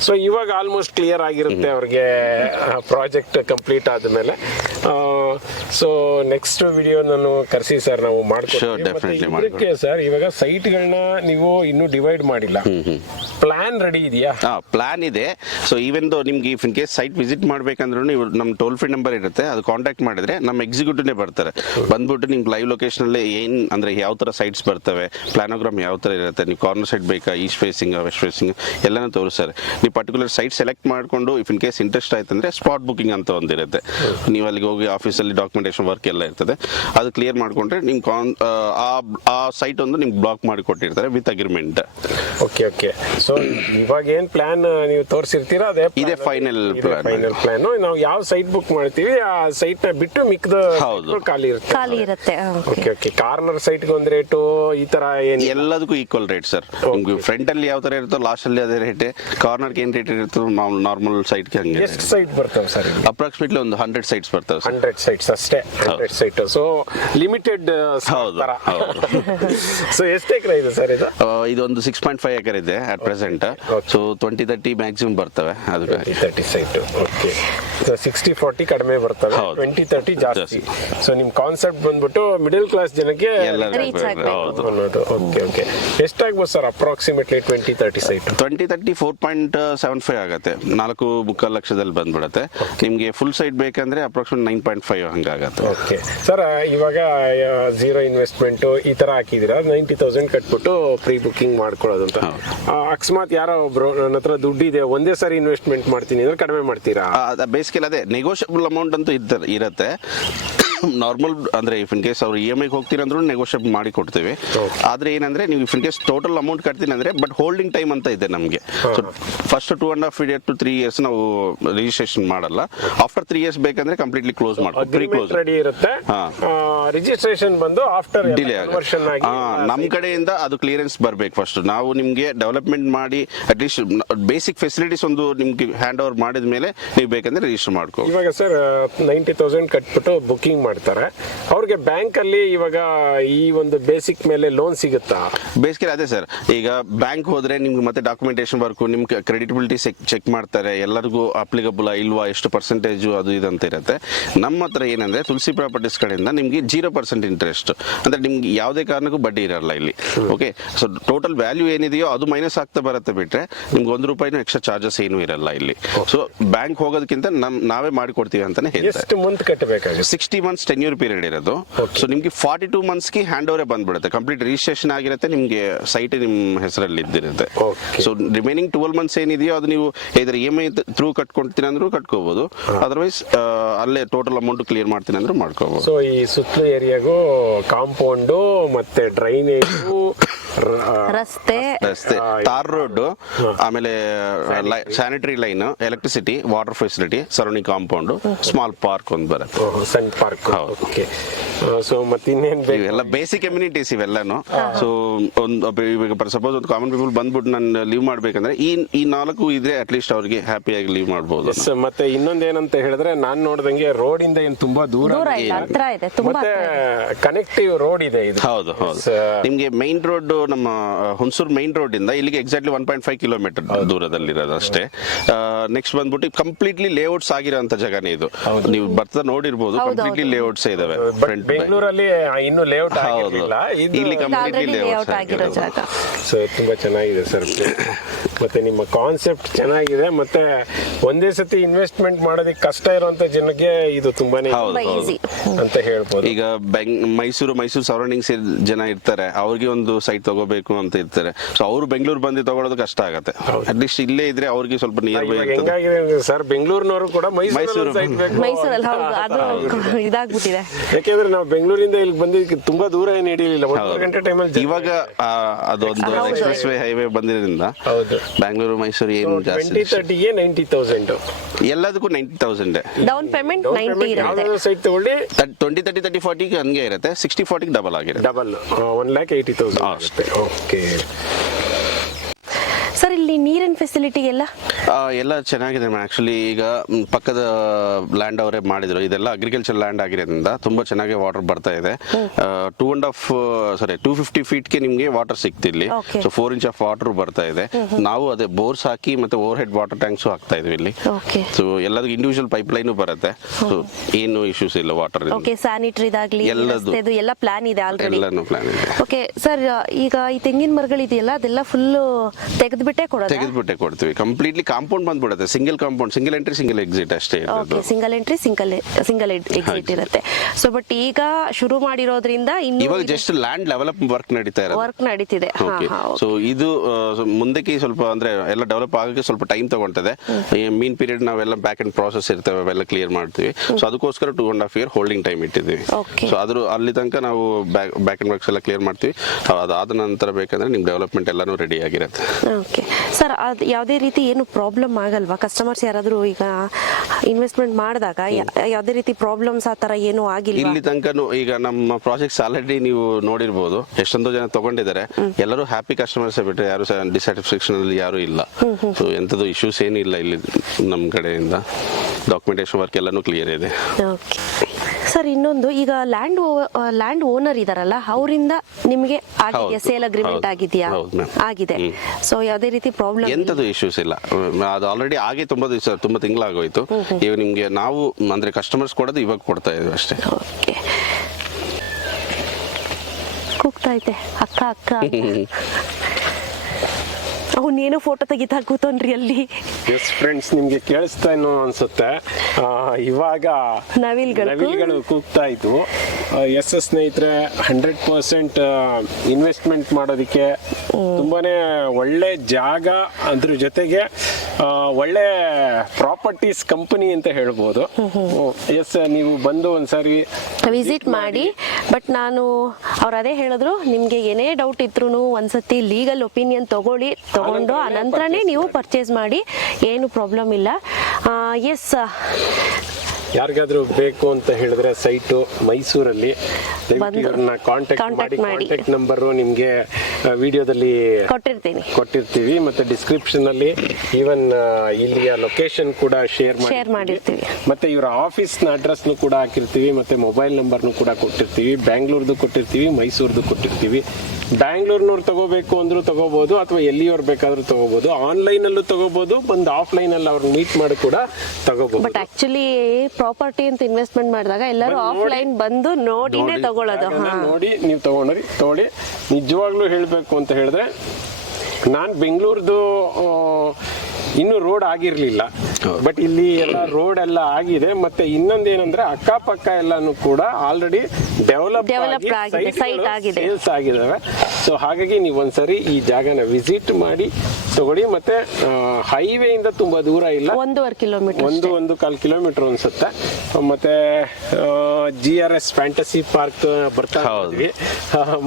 ಸೊ ಇವಾಗ ಆಲ್ಮೋಸ್ಟ್ ಕ್ಲಿಯರ್ ಆಗಿರುತ್ತೆ ಅವ್ರಿಗೆ ಪ್ರಾಜೆಕ್ಟ್ ಕಂಪ್ಲೀಟ್ ಆದ್ಮೇಲೆ. ಸೊ ನೆಕ್ಸ್ಟ್ ವಿಡಿಯೋ ನಾನು ಕರೆಸಿ ಸರ್, ನಾವು ಮಾಡ್ಕೊಡ್ತೀವಿ ಸರ್. ಇವಾಗ ಸೈಟ್ಗಳನ್ನ ನೀವು ಇನ್ನೂ ಡಿವೈಡ್ ಮಾಡಿಲ್ಲ, ಪ್ಲಾನ್ ರೆಡಿ ಇದೆಯಾ? ಪ್ಲಾನ್ ಇದೆ. ಸೊ ಈವನ್ ನಿಮ್ಗೆ ಇನ್ ಕೇಸ್ ಸೈಟ್ ವಿಸಿಟ್ ಮಾಡ್ಬೇಕಂದ್ರೂ ನೀವು ನಮ್ಮ ಟೋಲ್ ಫ್ರೀ ನಂಬರ್ ಇರುತ್ತೆ, ಅದು ಕಾಂಟ್ಯಾಕ್ಟ್ ಮಾಡಿದ್ರೆ ನಮ್ಮ ಎಕ್ಸಿಕ್ಯೂಟಿವ್ನೇ ಬರ್ತಾರೆ. ಬಂದ್ಬಿಟ್ಟು ನಿಮ್ಗೆ ಲೈವ್ ಲೊಕೇಶನ್ ಅಲ್ಲಿ ಏನ್ ಅಂದ್ರೆ ಯಾವ ತರ ಸೈಟ್ಸ್ ಬರ್ತವೆ, ಪ್ಲಾನೋಗ್ರಾಮ್ ಯಾವ ತರ ಇರುತ್ತೆ, ನೀವು ಕಾರ್ನರ್ ಸೈಡ್ ಬೇಕಾ, ಈಸ್ಟ್ ಫೇಸಿಂಗ್, ವೆಸ್ಟ್ ಫೇಸಿಂಗ್ ಎಲ್ಲಾನು ತೋರಿಸ್ತಾರೆ. ನೀವು ಪರ್ಟಿಕ್ಯುಲರ್ ಸೈಟ್ ಸೆಲೆಕ್ಟ್ ಮಾಡ್ಕೊಂಡು ಇಫ್ ಇನ್ ಕೇಸ್ ಇಂಟ್ರೆಸ್ಟ್ ಆಯ್ತಂದ್ರೆ ಸ್ಪಾಟ್ ಬುಕಿಂಗ್ ಅಂತ ಒಂದಿರುತ್ತೆ. ನೀವು ಅಲ್ಲಿಗೆ ಹೋಗಿ ಆಫೀಸಲ್ಲಿ ಡಾಕ್ಯುಮೆಂಟೇಶನ್ ವರ್ಕ್ ಎಲ್ಲ ಇರ್ತದೆ, ಅದು ಕ್ಲಿಯರ್ ಮಾಡ್ಕೊಂಡ್ರೆ ನಿಮ್ ಆ ಸೈಟ್ ಒಂದು ನಿಮ್ಗೆ ಬ್ಲಾಕ್ ಮಾಡಿ ಕೊಟ್ಟಿರ್ತಾರೆ with agreement. Okay okay. So ಇವಾಗ ಏನ್ ಪ್ಲಾನ್ ನೀವು ತೋರಿಸಿರ್ತೀರಾ ಅದೇ ಇದೆ ಫೈನಲ್ ಪ್ಲಾನ್. ನಾವು ಯಾವ ಸೈಟ್ ಬುಕ್ ಮಾಡ್ತೀವಿ ಆ ಸೈಟ್ ನ ಬಿಟ್ಟು ಮಿಕ್ಕದ ಖಾಲಿ ಇರುತ್ತೆ. Okay okay. ಕಾರ್ನರ್ ಸೈಟ್ ಗೆ ಒಂದ್ ರೇಟು, ಈ ತರ ಏನ್ ಎಲ್ಲದಕ್ಕೂ ಈಕ್ವಲ್ ರೇಟ್ ಸರ್. ಫ್ರಂಟ್ ಅಲ್ಲಿ ಯಾವ ತರ ಇರುತ್ತೋ ಲಾಸ್ಟ್ ಅಲ್ಲಿ ಅದೇ ರೇಟ್, ಕಾರ್ನರ್ ಏನ್ ರೇಟ್ ಇರುತ್ತೋ ನಾರ್ಮಲ್ ಸೈಟ್ ಗೆ ಹಂಗೆ. ಎಷ್ಟು ಸೈಟ್ ಬರ್ತವೆ ಸರ್? ಅಪ್ರಾಕ್ಸಿಮೇಟ್ಲಿ ಒಂದು 100 ಸೈಟ್ಸ್ ಬರ್ತವೆ. 100 ಸೈಟ್ಸ್ ಅಷ್ಟೇ? 100 ಸೈಟ್. So limited. ಹೌದು. ಸೊ ಎಷ್ಟು ಎಕರೆ ಇದೆ ಸರ್ ಇದು? ಇದೊಂದು 6.5 ಎಕರೆ ಇದೆ ಅಟ್ ಪ್ರೆಸೆಂಟ್. ಸೊ 20-30 ಮ್ಯಾಕ್ಸಿಮಮ್ ಬರ್ತವೆ. ಅದು 20-30 ಸೈಟ್. ಓಕೆ. 60-40 ಕಡಿಮೆ ಬರ್ತವೆ, 20-30 ಜಾಸ್ತಿ. ಸೊ ನಿಮ್ ಕಾನ್ಸೆಪ್ಟ್ ಬಂದ್ಬಿಟ್ಟು ಮಿಡಲ್ ಕ್ಲಾಸ್ ಜನಕ್ಕೆ ಅನ್ನೋದು. Okay okay. ಎಷ್ಟಾಗ್ಬೋದು ಸರ್ ಅಪ್ರಾಕ್ಸಿಮೇಟ್ಲಿ 20-30 ಸೈಟ್? 20-30 4.75 ಆಗುತ್ತೆ. 4.25 ಲಕ್ಷದಲ್ಲಿ ಬಂದ್ಬಿಡುತ್ತೆ. ನಿಮ್ಗೆ ಫುಲ್ ಸೈಟ್ ಬೇಕಂದ್ರೆ ಅಪ್ರಾಕ್ಸಿಮೇಟ್ 9.5 ಹಂಗಾಗತ್ತೆ. Okay sir. ಇವಾಗ 0 ಇನ್ವೆಸ್ಟ್ಮೆಂಟ್ ಈ ತರ ಹಾಕಿದಿರಾ, 90,000 ಕಟ್ಬಿಟ್ಟು ಪ್ರೀ ಬುಕಿಂಗ್ ಮಾಡ್ಕೊಳ್ಳೋದು ಅಂತ. ಅಕಸ್ಮಾತ್ ಯಾರೋ ಒಬ್ರು ನನ್ನ ಹತ್ರ ದುಡ್ಡಿದೆ, ಒಂದೇ ಸಾರಿ ಇನ್ವೆಸ್ಟ್ಮೆಂಟ್ ಮಾಡ್ತೀನಿ ಅಂದ್ರೆ ಕಡಿಮೆ ಮಾಡ್ತೀರಾ? ಬೇಸಿಕಲಿ ಅದೇ ನೆಗೋಷಿಯಬಲ್ ಅಮೌಂಟ್ ಅಂತೂ ಇರುತ್ತೆ. ನಾರ್ಮಲ್ ಅಂದ್ರೆ ಇಫ್ ಇನ್ ಕೇಸ್ ಅವ್ರು EMI ಹೋಗ್ತೀರ ಅಂದ್ರೂ ನೆಗೋಷಿಯೇಟ್ ಮಾಡಿ ಕೊಡ್ತೀವಿ. ಆದ್ರೆ ಏನಂದ್ರೆ ನೀವು if in case total amount ಕಟ್ತೀನಿ ಅಂದ್ರೆ ಬಟ್ ಹೋಲ್ಡಿಂಗ್ ಟೈಮ್ ಅಂತ ಇದೆ ನಮಗೆ. ಫಸ್ಟ್ 2.5 years to 3 years ನಾವು ರಿಜಿಸ್ಟ್ರೇಷನ್ ಮಾಡಲ್ಲ. ಆಫ್ಟರ್ 3 years ಬೇಕಂದ್ರೆ ಕಂಪ್ಲೀಟ್ಲಿ ಕ್ಲೋಸ್ ಮಾಡ್ತೀವಿ. ಪ್ರೀ ಕ್ಲೋಸ್ ರೆಡಿ ಇರುತ್ತೆ. ರಿಜಿಸ್ಟ್ರೇಷನ್ ಬಂದು ಆಫ್ಟರ್ ಡಿಲೇ ಆಗುತ್ತೆ. ನಮ್ಮ ಕಡೆಯಿಂದ ಅದು ಕ್ಲಿಯರೆನ್ಸ್ ಬರ್ಬೇಕು ಫಸ್ಟ್. ನಾವು ನಿಮ್ಗೆ ಡೆವಲಪ್ಮೆಂಟ್ ಮಾಡಿ ಅಟ್ಲೀಸ್ಟ್ ಬೇಸಿಕ್ ಫೆಸಿಲಿಟೀಸ್ ಒಂದು ನಿಮ್ಗೆ ಹ್ಯಾಂಡ್ ಓವರ್ ಮಾಡಿದ ಮೇಲೆ ನೀವು ಬೇಕಂದ್ರೆ ರಿಜಿಸ್ಟರ್ ಮಾಡ್ಕೋ. ಇವಾಗ ಸರ್ 90,000 ಕಟ್ಬಿಟ್ಟು ಬುಕಿಂಗ್ ಮಾಡ್ತಾರೆ, ಅವ್ರಿಗೆ ಬ್ಯಾಂಕ್ ಅಲ್ಲಿ ಇವಾಗ ಈ ಒಂದು ಬೇಸಿಕ್ ಮೇಲೆ ಲೋನ್ ಸಿಗುತ್ತಾ? ಬೇಸಿಕಲಿ ಅದೇ ಸರ್. ಈಗ ಬ್ಯಾಂಕ್ ಹೋದ್ರೆ ನಿಮ್ಗೆ ಮತ್ತೆ ಡಾಕ್ಯುಮೆಂಟೇಶನ್ ವರ್ಕ್, ನಿಮ್ಗೆ ಕ್ರೆಡಿಟಬಿಲಿಟಿ ಚೆಕ್ ಮಾಡ್ತಾರೆ, ಎಲ್ಲರಿಗೂ ಅಪ್ಲಿಕಬಲ್ ಇಲ್ವಾ, ಎಷ್ಟು ಪರ್ಸೆಂಟೇಜ್ ಅದು ಇದಂತ ಇರುತ್ತೆ. ನಮ್ಮ ಹತ್ರ ಏನಂದ್ರೆ ತುಳಸಿ ಪ್ರಾಪರ್ಟೀಸ್ ಕಡೆಯಿಂದ ನಿಮ್ಗೆ 0% ಇಂಟ್ರೆಸ್ಟ್, ಅಂದ್ರೆ ನಿಮ್ಗೆ ಯಾವುದೇ ಕಾರಣಕ್ಕೂ ಬಡ್ಡಿ ಇರಲ್ಲ ಇಲ್ಲಿ. ಓಕೆ. ಸೊ ಟೋಟಲ್ ವ್ಯಾಲ್ಯೂ ಏನಿದೆಯೋ ಅದು ಮೈನಸ್ ಆಗ್ತಾ ಬರುತ್ತೆ ಬಿಟ್ರೆ ನಿಮ್ಗೆ 1 ರೂಪಾಯಿನೂ ಎಕ್ಸ್ಟ್ರಾ ಚಾರ್ಜಸ್ ಏನೂ ಇರಲ್ಲ ಇಲ್ಲಿ. ಸೊ ಬ್ಯಾಂಕ್ ಹೋಗೋದಕ್ಕಿಂತ ನಾವೇ ಮಾಡಿಕೊಡ್ತೀವಿ ಅಂತಾನೆ ಹೇಳ್ತಾರೆ. ಎಷ್ಟು ಮಂತ್ ಕಟ್ಟಬೇಕಾಗುತ್ತೆ? 60 months ಟೆನ್ಯೂರ್ ಪೀರಿಯಡ್ ಇರೋದು. ಸೊ ನಿಮ್ಗೆ 42 monthsಗೆ ಹ್ಯಾಂಡ್ ಓವರ್ ಬಂದ್ಬಿಡುತ್ತೆ. ಕಂಪ್ಲೀಟ್ ರಿಜಿಸ್ಟ್ರೇಷನ್ ಆಗಿರುತ್ತೆ, ನಿಮ್ಗೆ ಸೈಟ್ ನಿಮ್ಮ ಹೆಸರಲ್ಲಿ ಇದ್ದಿರುತ್ತೆ. ಸೊ ರಿಮೈನಿಂಗ್ 12 months ಏನಿದೆಯೋ ಅದು ನೀವು ಇದ್ರ EMI ಥ್ರೂ ಕಟ್ಕೊಂತೀನಿ ಅಂದ್ರೂ ಕಟ್ಕೋಬಹುದು, ಅದರ್ವೈಸ್ ಅಲ್ಲೇ ಟೋಟಲ್ ಅಮೌಂಟ್ ಕ್ಲಿಯರ್ ಮಾಡ್ತೀನಿ ಅಂದ್ರೂ ಮಾಡ್ಕೋಬಹುದು. ಸೊ ಈ ಸುತ್ತಲೂ ಏರಿಯಾಗೂ ಕಾಂಪೌಂಡ್ ಮತ್ತೆ ಡ್ರೈನೇಜ್, ರಸ್ತೆ, ತಾರ್ ರೋಡ್, ಆಮೇಲೆ sanitary line, electricity, water facility, surrounding compound, small park ಒಂದು ಬರುತ್ತೆ, ಸಣ್ಣ ಪಾರ್ಕ್. ಓಕೆ. ಸೊ ಮತ್ತೆ ಇನ್ನೇನ್ ಬೇಕು ಇವೆಲ್ಲ ಬೇಸಿಕ್ ಕಮ್ಯುನಿಟೀಸ್ ಇವೆಲ್ಲಾನು. ಸೊ ಇವಾಗ ಸಪೋಸ್ ಒಂದು ಕಾಮನ್ ಪೀಪಲ್ ಬಂದ್ಬಿಟ್ಟು ನಾನು ಲೀವ್ ಮಾಡ್ಬೇಕಂದ್ರೆ ಈ 4 ಇದ್ರೆ ಅಟ್ಲೀಸ್ಟ್ ಅವ್ರಿಗೆ ಹ್ಯಾಪಿಯಾಗಿ ಲೀವ್ ಮಾಡ್ಬೋದು. ಮತ್ತೆ ಇನ್ನೊಂದೇನಂತ ಹೇಳಿದ್ರೆ ನಾನ್ ನೋಡ್ದಂಗೆ ರೋಡ್ ಇಂದ ಏನ್ ತುಂಬಾ ದೂರ ಮತ್ತೆ ಕನೆಕ್ಟಿವ್ ರೋಡ್ ಇದೆ ಇದು. ಹೌದು ಹೌದು. ನಿಮ್ಗೆ ಮೈನ್ ರೋಡ್ ನಮ್ಮ ಹುಣಸೂರು ಮೈನ್ ರೋಡ್ ಇಂದ ಇಲ್ಲಿಗೆ ಎಕ್ಸಾಕ್ಟ್ಲಿ 1.5 ಕಿಲೋಮೀಟರ್ ದೂರದಲ್ಲಿರೋದು ಅಷ್ಟೇ. ನೆಕ್ಸ್ಟ್ ಬಂದ್ಬಿಟ್ಟು ಕಂಪ್ಲೀಟ್ಲಿ ಲೇಔಟ್ಸ್ ಆಗಿರೋಂಥ ಜಾಗನೇ ಇದು. ನೀವು ಬರ್ತಾ ನೋಡಿರ್ಬೋದು, ಕಂಪ್ಲೀಟ್ಲಿ ಲೇಔಟ್ಸ್ ಇದಾವೆ. ಬೆಂಗಳೂರಲ್ಲಿ ಇನ್ನು ಲೇಔಟ್ ಆಗಿರಲಿಲ್ಲ, ಇಲ್ಲಿ ಕಂಪ್ಲೀಟ್ಲಿ ಲೇಔಟ್ಸ್ ಆಗಿರೋ ಜಾಗ. ಸೊ ತುಂಬಾ ಚೆನ್ನಾಗಿದೆ ಸರ್. ಮತ್ತೆ ನಿಮ್ಮ ಕಾನ್ಸೆಪ್ಟ್ ಚೆನ್ನಾಗಿದೆ. ಮತ್ತೆ ಒಂದೇ ಸತಿ ಇನ್ವೆಸ್ಟ್ಮೆಂಟ್ ಮಾಡೋದಕ್ಕೆ ಕಷ್ಟ ಇರುವಂತ ಜನಕ್ಕೆ ಇದು ತುಂಬಾನೇ ಅಂತ ಹೇಳ್ಬೋದು. ಈಗ ಮೈಸೂರು ಸರೌಂಡಿಂಗ್ಸ್ ಜನ ಇರ್ತಾರೆ, ಅವ್ರಿಗೆ ಒಂದು ಸೈಟ್ ತಗೋಬೇಕು ಅಂತ ಇರ್ತಾರೆ. ಸೊ ಅವರು ಬೆಂಗಳೂರು ಬಂದು ತಗೊಳ್ಳೋದು ಕಷ್ಟ ಆಗುತ್ತೆ. ಅಟ್ಲೀಸ್ಟ್ ಇಲ್ಲೇ ಇದ್ರೆ ಅವ್ರಿಗೆ ಸ್ವಲ್ಪ ನಿಯರ್ ಬೈ ಹೆಂಗಾಗಿದೆ ಸರ್, ಬೆಂಗಳೂರಿನವರು ಕೂಡ ಮೈಸೂರು ಇದಾಗ್ಬಿಟ್ಟಿದೆ. ಯಾಕೆಂದ್ರೆ ನಾವು ಬೆಂಗಳೂರಿಂದ ಇಲ್ಲಿ ಬಂದಿದ್ದಕ್ಕೆ ತುಂಬಾ ದೂರ ಏನು ಹಿಡಿಯಲಿಲ್ಲ, 1 ಗಂಟೆ ಟೈಮಲ್ಲಿ. ಇವಾಗ ಅದೊಂದು ಎಕ್ಸ್ಪ್ರೆಸ್ ವೇ ಹೈವೇ ಬಂದಿರೋದ್ರಿಂದ ಬ್ಯಾಂಗ್ಳೂರು ಮೈಸೂರು ಏನು ಜಾಸ್ತಿ 2030ಗೆ 90,000 ಎಲ್ಲದಕ್ಕೂ 90,000 ಡೌನ್ ಪೇಮೆಂಟ್ 90 ಇರುತ್ತೆ. ಸೈಟ್ ತಗೊಳ್ಳಿ 20, 30, 30, 40 ಹಂಗೆ ಇರುತ್ತೆ. 60, 40 ಡಬಲ್ ಆಗಿರುತ್ತೆ. ಡಬಲ್ 1,80,000 ಅಷ್ಟೇ. ಓಕೆ ಸರ್, ಇಲ್ಲಿ ನೀರಿನ ಫೆಸಿಲಿಟಿ ಎಲ್ಲ ಚೆನ್ನಾಗಿದೆ. ಆಕ್ಚುಲಿ ಈಗ ಪಕ್ಕದ ಲ್ಯಾಂಡ್ ಅವರೇ ಮಾಡಿದ್ರು. ಇದೆಲ್ಲ ಅಗ್ರಿಕಲ್ಚರ್ ಲ್ಯಾಂಡ್ ಆಗಿರೋದ್ರಿಂದ ತುಂಬಾ ಚೆನ್ನಾಗಿ ವಾಟರ್ ಬರ್ತಾ ಇದೆ. 250 ಫೀಟ್ಗೆ ನಿಮ್ಗೆ ವಾಟರ್ ಸಿಕ್ತಿಲ್ಲಿ. ಸೊ 4 ಇಂಚ್ ಆಫ್ ವಾಟರ್ ಬರ್ತಾ ಇದೆ. ನಾವು ಅದೇ ಬೋರ್ಸ್ ಹಾಕಿ ಮತ್ತೆ ಓವರ್ ಹೆಡ್ ವಾಟರ್ ಟ್ಯಾಂಕ್ಸ್ ಹಾಕ್ತಾ ಇದೀವಿ ಇಲ್ಲಿ. ಸೊ ಎಲ್ಲದಕ್ಕೂ ಇಂಡಿವಿಜುವಲ್ ಪೈಪ್ ಲೈನ್ ಬರುತ್ತೆ. ಸೊ ಏನು ಇಶ್ಯೂಸ್ ಇಲ್ಲ ವಾಟರ್. ಸ್ಯಾನಿಟರಿದಾಗ್ಲಿ ಎಲ್ಲ ಪ್ಲಾನ್ ಇದೆ ಆಲ್ರೆಡಿ. ಎಲ್ಲಾನು ಪ್ಲಾನ್ ಇದೆ. ಓಕೆ ಸರ್, ಈಗ ಈ ತೆಂಗಿನ ಮರಗಳಿದೆಯಲ್ಲ ಅದೆಲ್ಲ ಫುಲ್ ತೆಗೆದ್ಬಿಟ್ಟೆ ಕೊಡ್ತೀವಿ. ಕಂಪ್ಲೀಟ್ಲಿ ಕಾಂಪೌಂಡ್ ಬಂದ್ಬಿಡುತ್ತೆ. Single compound, single entry single exit ಅಷ್ಟೇ. ಸಿಂಗಲ್ ಎಂಟ್ರಿ ಸಿಂಗಲ್ ಎಕ್ಸಿಟ್ ಇರುತ್ತೆ. ಸೊ ಬಟ್ ಈಗ ಶುರು ಮಾಡಿರೋದ್ರಿಂದ ಇವಾಗ ಜಸ್ಟ್ ಲ್ಯಾಂಡ್ ಡೆವಲಪ್ ವರ್ಕ್ ನಡೀತಿದೆ. ಸೊ ಇದು ಮುಂದಕ್ಕೆ ಸ್ವಲ್ಪ ಅಂದ್ರೆ ಎಲ್ಲ ಡೆವಲಪ್ ಆಗಕ್ಕೆ ಸ್ವಲ್ಪ ಟೈಮ್ ತಗೊಂತದೆ. ಮೀನ್ ಪೀರಿಯಡ್ ನಾವೆಲ್ಲ ಬ್ಯಾಕ್ ಅಂಡ್ ಪ್ರಾಸೆಸ್ ಇರ್ತವೆ, ಅವೆಲ್ಲ ಕ್ಲಿಯರ್ ಮಾಡ್ತೀವಿ. ಸೊ ಅದಕ್ಕೋಸ್ಕರ 2.5 year ಹೋಲ್ಡಿಂಗ್ ಟೈಮ್ ಇಟ್ಟಿದ್ದೀವಿ. ಸೊ ಅಲ್ಲಿ ತನಕ ನಾವು ಬ್ಯಾಕ್ ಅಂಡ್ ವರ್ಕ್ಸ್ ಎಲ್ಲ ಕ್ಲಿಯರ್ ಮಾಡ್ತೀವಿ. ಅದಾದ ನಂತರ ಬೇಕಂದ್ರೆ ನಿಮ್ ಡೆವಲಪ್ಮೆಂಟ್ ಎಲ್ಲಾನು ರೆಡಿ ಆಗಿರುತ್ತೆ. ಸರ್, ಅದು ಯಾವುದೇ ರೀತಿ ಏನು ಪ್ರಾಬ್ಲಮ್ ಆಗಲ್ವಾ? ಕಸ್ಟಮರ್ಸ್ ಯಾರಾದ್ರೂ ಈಗ ಇನ್ವೆಸ್ಟ್ಮೆಂಟ್ ಮಾಡಿದಾಗ ಯಾವುದೇ ರೀತಿ ಪ್ರಾಬ್ಲಮ್ಸ್ ಆ ತರ ಏನೂ ಆಗಿಲ್ಲ ಇಲ್ಲಿ ತನಕನೂ? ಈಗ ನಮ್ಮ ಪ್ರಾಜೆಕ್ಟ್ಸ್ ಆಲ್ರೆಡಿ ನೀವು ನೋಡಿರ್ಬೋದು, ಎಷ್ಟೊಂದು ಜನ ತಗೊಂಡಿದ್ದಾರೆ. ಎಲ್ಲರೂ ಹ್ಯಾಪಿ ಕಸ್ಟಮರ್ಸ್ ಬಿಟ್ಟರೆ ಯಾರು ಡಿಸ್ಸ್ಯಾಟಿಸ್ಫ್ಯಾಕ್ಷನ್ ಅಲ್ಲಿ ಯಾರು ಇಲ್ಲ. ಸೊ ಎಂಥದ್ದು ಇಶ್ಯೂಸ್ ಏನಿಲ್ಲ ಇಲ್ಲಿ ನಮ್ಮ ಕಡೆಯಿಂದ. ಡಾಕ್ಯುಮೆಂಟೇಶನ್ ವರ್ಕ್ ಎಲ್ಲಾನು ಕ್ಲಿಯರ್ ಇದೆ. ಸರ್, ಇನ್ನೊಂದು, ಈಗ ಲ್ಯಾಂಡ್ ಓನರ್ ಇದಾರಲ್ಲ, ಅವರಿಂದ ನಿಮಗೆ ಆಗಿದೆಯಾ ಸೇಲ್ ಅಗ್ರಿಮೆಂಟ್ ಆಗಿದೆಯಾ? ಆಗಿದೆ. ಸೊ ಯಾವುದೇ ರೀತಿ ಪ್ರಾಬ್ಲಮ್ ಎಂಥದ್ದು ಇಶ್ಯೂಸ್ ಇಲ್ಲ. ಅದು ಆಲ್ರೆಡಿ ಆಗಿ ತುಂಬಾ ತಿಂಗಳಾಗೋಯ್ತು. ಈಗ ನಿಮ್ಗೆ ನಾವು ಅಂದ್ರೆ ಕಸ್ಟಮರ್ಸ್ ಕೊಡೋದು ಇವಾಗ ಕೊಡ್ತಾ ಇದೀವಿ ಅಷ್ಟೇ. ಕೂಗ್ತಾ ಐತೆ ಅಕ್ಕ ಅವನೇನೋ ಫೋಟೋ ತೆಗಿತಾ ಕೂತೋನ್ರಿ ಅಲ್ಲಿ. ಎಸ್ ಫ್ರೆಂಡ್ಸ್, ನಿಮ್ಗೆ ಕೇಳಿಸ್ತಾ ಏನೋ ಅನ್ಸುತ್ತೆ. ಇವಾಗ ನವಿಲ್ಗಳು ಕೂಗ್ತಾ ಇದ್ವು. ಎಸ್ ಸ್ನೇಹಿತರೆ, 100% ಇನ್ವೆಸ್ಟ್ಮೆಂಟ್ ಮಾಡೋದಕ್ಕೆ ತುಂಬಾನೇ ಒಳ್ಳೆ ಜಾಗ, ಅದ್ರ ಜೊತೆಗೆ ಒಳ್ಳೆ ಪ್ರಾಪರ್ಟೀಸ್ ಕಂಪನಿ ಅಂತ ಹೇಳ್ಬೋದು. ಎಸ್, ನೀವು ಬಂದು ಒಂದ್ಸಾರಿ ವಿಸಿಟ್ ಮಾಡಿ. ಬಟ್ ಅವ್ರು ಅದೇ ಹೇಳಿದ್ರು, ನಿಮ್ಗೆ ಏನೇ ಡೌಟ್ ಇದ್ರು ಒಂದ್ಸತಿ ಲೀಗಲ್ ಒಪಿನಿಯನ್ ತಗೊಂಡು ಅನಂತರನೇ ನೀವು ಪರ್ಚೇಸ್ ಮಾಡಿ, ಏನು ಪ್ರಾಬ್ಲಮ್ ಇಲ್ಲ. ಎಸ್, ಯಾರಿಗಾದ್ರೂ ಬೇಕು ಅಂತ ಹೇಳಿದ್ರೆ ಸೈಟು ಮೈಸೂರಲ್ಲಿ ಕಾಂಟ್ಯಾಕ್ಟ್ ನಂಬರ್ ನಿಮ್ಗೆ ವಿಡಿಯೋದಲ್ಲಿ ಕೊಟ್ಟಿರ್ತೀವಿ. ಮತ್ತೆ ಡಿಸ್ಕ್ರಿಪ್ಷನ್ ಅಲ್ಲಿ ಈವನ್ ಇಲ್ಲಿಯ ಲೊಕೇಶನ್ ಕೂಡ ಶೇರ್ ಮಾಡಿರ್ತೀವಿ. ಮತ್ತೆ ಇವರ ಆಫೀಸ್ ನ ಅಡ್ರೆಸ್ ಕೂಡ ಹಾಕಿರ್ತೀವಿ. ಮತ್ತೆ ಮೊಬೈಲ್ ನಂಬರ್ನು ಕೂಡ ಕೊಟ್ಟಿರ್ತೀವಿ. ಬ್ಯಾಂಗ್ಳೂರ್ದು ಕೊಟ್ಟಿರ್ತೀವಿ, ಮೈಸೂರ್ದು ಕೊಟ್ಟಿರ್ತೀವಿ. ಬ್ಯಾಂಗ್ಳೂರ್ನವ್ರು ತಗೋಬೇಕು ಅಂದ್ರೂ ತಗೋಬಹುದು, ಅಥವಾ ಎಲ್ಲಿಯವ್ರು ಬೇಕಾದ್ರೂ ತಗೋಬಹುದು. ಆನ್ಲೈನ್ ಅಲ್ಲೂ ತಗೋಬಹುದು, ಬಂದು ಆಫ್ಲೈನ್ ಅಲ್ಲಿ ಅವ್ರನ್ನ ಮೀಟ್ ಮಾಡಿ ಕೂಡ ತಗೋಬಹುದು. ಬಟ್ ಆಕ್ಚುಲಿ ಪ್ರಾಪರ್ಟಿ ಅಂತ ಇನ್ವೆಸ್ಟ್ಮೆಂಟ್ ಮಾಡಿದಾಗ ಎಲ್ಲರೂ ಆಫ್ಲೈನ್ ಬಂದು ನೋಡಿನೇ ತಗೊಳ್ಳೋದು. ನೋಡಿ ನೀವು ತಗೊಳ್ಳಿ. ನಿಜವಾಗ್ಲೂ ಹೇಳ್ಬೇಕು ಅಂತ ಹೇಳಿದ್ರೆ, ನಾನ್ ಬೆಂಗಳೂರ್ದು ಇನ್ನು ರೋಡ್ ಆಗಿರ್ಲಿಲ್ಲ, ಬಟ್ ಇಲ್ಲಿ ಎಲ್ಲ ರೋಡ್ ಎಲ್ಲ ಆಗಿದೆ. ಮತ್ತೆ ಇನ್ನೊಂದೇನಂದ್ರೆ ಅಕ್ಕಪಕ್ಕ ಎಲ್ಲಾನು ಕೂಡ ಆಲ್ರೆಡಿ ಡೆವಲಪ್ ಸೈಟ್ ಆಗಿದೆ, ಸೇಲ್ಸ್ ಆಗಿದಾವೆ. ಸೊ ಹಾಗಾಗಿ ನೀವು ಒಂದ್ಸರಿ ಈ ಜಾಗನ ವಿಸಿಟ್ ಮಾಡಿ ತಗೊಳ್ಳಿ. ಮತ್ತೆ ಹೈವೇ ಇಂದ ತುಂಬಾ ದೂರ ಇಲ್ಲ, 1.5 ಕಿಲೋಮೀಟರ್, 1.25 ಕಿಲೋಮೀಟರ್ ಅನ್ಸುತ್ತೆ. ಮತ್ತೆ GRS ಫ್ಯಾಂಟಸಿ ಪಾರ್ಕ್ ಬರ್ತಾ ಇದ್ವಿ,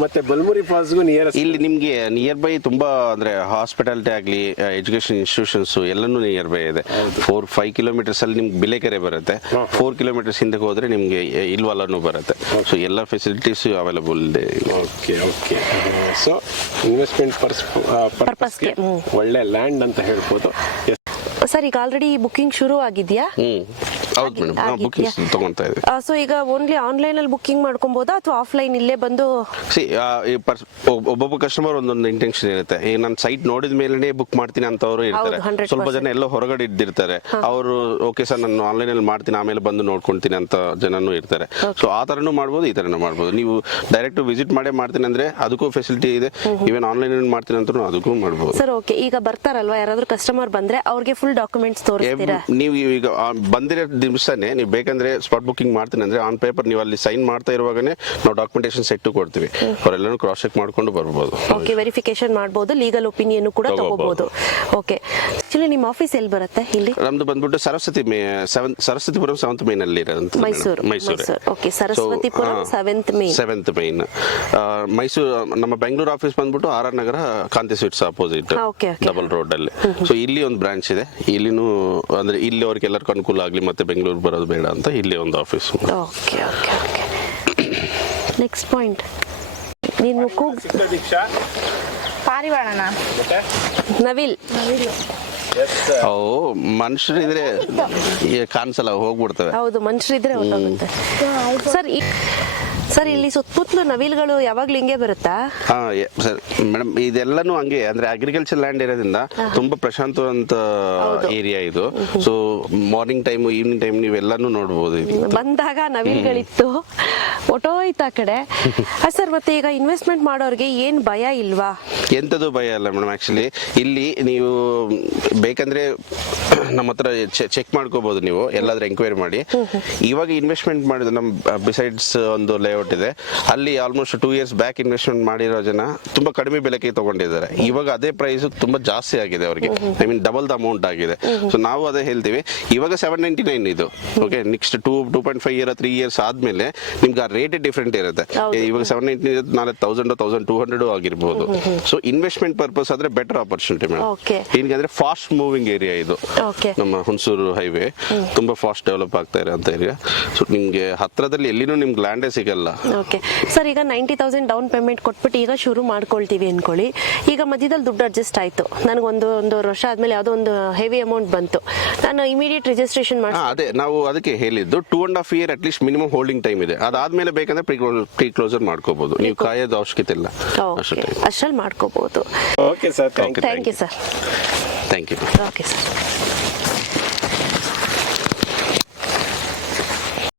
ಮತ್ತೆ ಬಲ್ಮುರಿ ಫಾಲ್ಸ್ಗೂ ಇಲ್ಲಿ ನಿಮ್ಗೆ ನಿಯರ್ ಬೈ ತುಂಬಾ ಅಂದ್ರೆ ಹಾಸ್ಪಿಟಾಲಿಟಿ ಆಗ್ಲಿ, ಎಜುಕೇಶನ್ ಇನ್ಸ್ಟಿಟ್ಯೂಷನ್ಸ್ ಎಲ್ಲಾನು ನಿಯರ್ ಬೈ ಇದೆ. 4-5 ಕಿಲೋಮೀಟರ್ಸ್ ಅಲ್ಲಿ ನಿಮ್ಗೆ ಬಿಳೆಕೆರೆ ಬರುತ್ತೆ, 4 ಕಿಲೋಮೀಟರ್ಸ್ ಹಿಂದೆ ಹೋದ್ರೆ ನಿಮ್ಗೆ ಇಲ್ವಾಲನು ಬರುತ್ತೆ. ಸೊ ಎಲ್ಲ ಫೆಸಿಲಿಟೀಸ್ ಅವೈಲಬಲ್ ಇದೆ. ಓಕೆ. ಸೊ ಇನ್ವೆಸ್ಟ್ಮೆಂಟ್ ಪರ್ಪಸ್ಗೆ ಒಳ್ಳೆ ಲ್ಯಾಂಡ್ ಅಂತ ಹೇಳ್ಬೋದು. ಸರ್ ಈಗ ಆಲ್ರೆಡಿ ಬುಕಿಂಗ್ ಶುರು ಆಗಿದ್ಯಾ? ಹೌದು ಮೇಡಮ್, ಬುಕಿಂಗ್ಸ್ ತಗೊಂತಾ ಇದೆ. ಸೊ ಈಗ ಓನ್ಲಿ ಆನ್ಲೈನ್ ಅಲ್ಲಿ ಬುಕಿಂಗ್ ಮಾಡ್ಕೊಬೋದಾ ಅಥವಾ ಆಫ್ಲೈನ್ ಇಲ್ಲೇ ಬಂದು? ಒಬ್ಬೊಬ್ಬ ಕಸ್ಟಮರ್ ಒಂದೊಂದು ಇಂಟೆನ್ಷನ್ ಇರುತ್ತೆ. ಈಗ ನಾನು ಸೈಟ್ ನೋಡಿದ ಮೇಲೆ ಬುಕ್ ಮಾಡ್ತೀನಿ ಅಂತವ್ರು ಇರ್ತಾರೆ. ಸ್ವಲ್ಪ ಜನ ಎಲ್ಲೋ ಹೊರಗಡೆ ಇದ್ದಿರ್ತಾರೆ, ಅವರು ಓಕೆ ಸರ್ ನಾನು ಆನ್ಲೈನ್ ಅಲ್ಲಿ ಮಾಡ್ತೀನಿ ಆಮೇಲೆ ಬಂದು ನೋಡ್ಕೊಂತೀನಿ ಅಂತ ಜನನು ಇರ್ತಾರೆ. ಸೊ ಆ ತರನು ಮಾಡ್ಬೋದು, ಈ ತರನು ಮಾಡ್ಬೋದು. ನೀವು ಡೈರೆಕ್ಟ್ ವಿಸಿಟ್ ಮಾಡೇ ಮಾಡ್ತೀನಿ ಅಂದ್ರೆ ಅದಕ್ಕೂ ಫೆಸಿಲಿಟಿ ಇದೆ. ಈವನ್ ಆನ್ಲೈನ್ ಅಲ್ಲಿ ಮಾಡ್ತೀನಿ ಅಂತ ಅದಕ್ಕೂ ಮಾಡ್ಬೋದು. ಸರ್ ಓಕೆ, ಈಗ ಬರ್ತಾರಲ್ವಾ ಯಾರಾದ್ರೂ ಕಸ್ಟಮರ್ ಬಂದ್ರೆ ಅವ್ರಿಗೆ ಫುಲ್ ಡಾಕ್ಯುಮೆಂಟ್ಸ್ ತೋರಿಸ್ತೀರಾ? ನೀವು ಈಗ ಬಂದಿರೋ ದಿವಸನೇ ನೀವು ಬೇಕಂದ್ರೆ ಸ್ಪಾಟ್ ಬುಕಿಂಗ್ ಮಾಡ್ತೀನಿ ಅಂದ್ರೆ ಆನ್ ಪೇಪರ್ ನೀವು ಅಲ್ಲಿ ಸೈನ್ ಮಾಡ್ತಾ ಇರುವಾಗನೇ ನಾವು ಡಾಕ್ಯುಮೆಂಟೇಶನ್ ಸೆಟ್ ಕೊಡ್ತೀವಿ. ಅವರೆಲ್ಲರೂ ಕ್ರಾಸ್ ಚೆಕ್ ಮಾಡ್ಕೊಂಡು ಬರ್ಬೋದು. ಓಕೆ, ವೆರಿಫಿಕೇಶನ್ ಮಾಡಬಹುದು, ಲೀಗಲ್ ಒಪಿನಿಯನ್ ಕೂಡ ತಗೋಬಹುದು. ಓಕೆ, ಆಕ್ಚುಲಿ ನಿಮ್ಮ ಆಫೀಸ್ ಎಲ್ಲಿ ಬರುತ್ತೆ? ಇಲ್ಲಿ ನಮ್ದು ಬಂದ್ಬಿಟ್ಟು ಸರಸ್ವತಿಪುರಂ 7th ಮೇನ್ ಅಲ್ಲಿ ಇರೋದು. Mysuru. Okay, Saraswathipuram 7th main. Mysuru ನಮ್ಮ ಬೆಂಗಳೂರು ಆಫೀಸ್ ಬಂದ್ಬಿಟ್ಟು RR ನಗರ ಕಾಂತಿ ಸ್ವೀಟ್ಸ್ ಅಪೋಸಿಟ್ ಡಬಲ್ ರೋಡ್ ಅಲ್ಲಿ. ಸೊ ಇಲ್ಲಿ ಒಂದು ಬ್ರಾಂಚ್ ಇದೆ. ಇಲ್ಲಿನೂ ಅಂದ್ರೆ ಇಲ್ಲಿ ಅವ್ರಿಗೆ ಎಲ್ಲರಿಗೂ ಅನುಕೂಲ ಆಗ್ಲಿ, ಮತ್ತೆ ಬೆಂಗಳೂರು ಬರೋದು ಬೇಡ ಅಂತ ಇಲ್ಲಿ ಒಂದು ಆಫೀಸ್. ಓಕೆ. ನೆಕ್ಸ್ಟ್ ಪಾಯಿಂಟ್ ನೀನು ಪಾರಿವಾಳನ ನವಿಲ್. ಮನುಷ್ಯರಿದ್ರೆ ಕಾಣಿಸಲ್ಲ, ಹೋಗ್ಬಿಡ್ತವೆ. ಹೌದು, ಮನುಷ್ಯರಿದ್ರೆ ಹೋಗುತ್ತೆ. ಸರ್ ಇಲ್ಲಿ ಸುತ್ತಮುತ್ತಲು ನವಿಲ್ಗಳು ಯಾವಾಗ್ಲೂ ಹಿಂಗೆ ಬರುತ್ತಾ? ಸರ್ ಮೇಡಮ್, ಇದೆಲ್ಲಾನು ಹಂಗೆ ಅಂದ್ರೆ ಅಗ್ರಿಕಲ್ಚರ್ ಲ್ಯಾಂಡ್ ಇರೋದ್ರಿಂದ ತುಂಬಾ ಪ್ರಶಾಂತವಂತ ಏರಿಯಾ ಇದು. So morning time, evening time ನೀವೆಲ್ಲಾನು ನೋಡ್ಬೋದು. ಬಂದಾಗ ನವಿಲ್ಗಳಿತ್ತು, ಒಟ್ಟೋಯ್ತು ಆ ಕಡೆ. ಸರ್ ಮತ್ತೆ ಈಗ ಇನ್ವೆಸ್ಟ್ಮೆಂಟ್ ಮಾಡೋರಿಗೆ ಏನ್ ಭಯ ಇಲ್ವಾ? ಎಂತದು ಭಯ ಇಲ್ಲ ಮೇಡಮ್. ಆಕ್ಚುಲಿ ಇಲ್ಲಿ ನೀವು ಬೇಕಂದ್ರೆ ನಮ್ಮ ಹತ್ರ ಚೆಕ್ ಮಾಡ್ಕೋಬಹುದು, ನೀವು ಎಲ್ಲಾದ್ರೂ ಎಂಕ್ವೈರಿ ಮಾಡಿ. ಇವಾಗ ಇನ್ವೆಸ್ಟ್ಮೆಂಟ್ ಮಾಡಿದ ನಮ್ ಬಿಸೈಡ್ಸ್ ಒಂದು ಲೇಔಟ್ ಇದೆ, ಅಲ್ಲಿ ಆಲ್ಮೋಸ್ಟ್ 2 years ಬ್ಯಾಕ್ ಇನ್ವೆಸ್ಟ್ಮೆಂಟ್ ಮಾಡಿರೋ ಜನ ತುಂಬಾ ಕಡಿಮೆ ಬೆಲೆಗೆ ತಗೊಂಡಿದ್ದಾರೆ. ಇವಾಗ ಅದೇ ಪ್ರೈಸ್ ತುಂಬಾ ಜಾಸ್ತಿ ಆಗಿದೆ ಅವ್ರಿಗೆ, I mean double the amount ಆಗಿದೆ. ಸೊ ನಾವು ಅದೇ ಹೇಳ್ತೀವಿ, ಇವಾಗ 799 ಇದು. ಓಕೆ, ನೆಕ್ಸ್ಟ್ 2.5 year 3 years ಆದ್ಮೇಲೆ ನಿಮ್ಗೆ ಆ ರೇಟ್ ಡಿಫ್ರೆಂಟ್ ಇರುತ್ತೆ. ಇವಾಗ 799 ನಾಳೆ 1000-1200 ಆಗಿರ್ಬೋದು. ಸೊ ಇನ್ವೆಸ್ಟ್ಮೆಂಟ್ ಪರ್ಪಸ್ ಆದ್ರೆ ಬೆಟರ್ ಆಪರ್ಚುನಿಟಿ ಮೇಡಮ್. ಏನಂದ್ರೆ ಫಾಸ್ಟ್ ಮೂವಿಂಗ್ ಏರಿಯಾ ಇದು. ನಮ್ಮ ಹುಣಸೂರು ಹೈವೇ ತುಂಬಾ ಫಾಸ್ಟ್ ಡೆವಲಪ್ ಆಗ್ತಾ ಇರೋಂತ ಏರಿಯಾ. ಸೊ ನಿಮ್ಗೆ ಹತ್ರದಲ್ಲಿ ಎಲ್ಲಿನೂ ನಿಮ್ಗೆ ಲ್ಯಾಂಡೇ ಸಿಗಲ್ಲ. ಓಕೆ ಸರ್, ಈಗ 90,000 ಡೌನ್ ಪೇಮೆಂಟ್ ಕೊಟ್ಬಿಟ್ಟು ಈಗ ಶುರು ಮಾಡ್ಕೊಳ್ತೀವಿ ಅನ್ಕೊಳ್ಳಿ. ಈಗ ಮಧ್ಯದಲ್ಲಿ ದುಡ್ಡು ಅಡ್ಜಸ್ಟ್ ಆಯ್ತು, ನನಗೆ ಒಂದು ವರ್ಷ ಆದ್ಮೇಲೆ ಯಾವುದೋ ಒಂದು ಹೆವಿ ಅಮೌಂಟ್ ಬಂತು, ನಾನು ಇಮಿಡಿಯೇಟ್ ರಿಜಿಸ್ಟ್ರೇಷನ್ ಮಾಡಿ. ಅದೇ ನಾವು ಅದಕ್ಕೆ ಹೇಳಿದ್ದು 2.5 year at least minimum holding time ಇದೆ. ಅದಾದ್ಮೇಲೆ ಬೇಕಂದ್ರೆ ಪ್ರೀ ಕ್ಲೋಸರ್ ಮಾಡ್ಕೋಬಹುದು, ನೀವು ಕಾಯೋದು ಅವಶ್ಯಕತೆ ಇಲ್ಲ. ಅಷ್ಟರಲ್ಲಿ ಮಾಡ್ಕೋಬಹುದು. Okay sir, thank you sir. Thank you. Okay sir.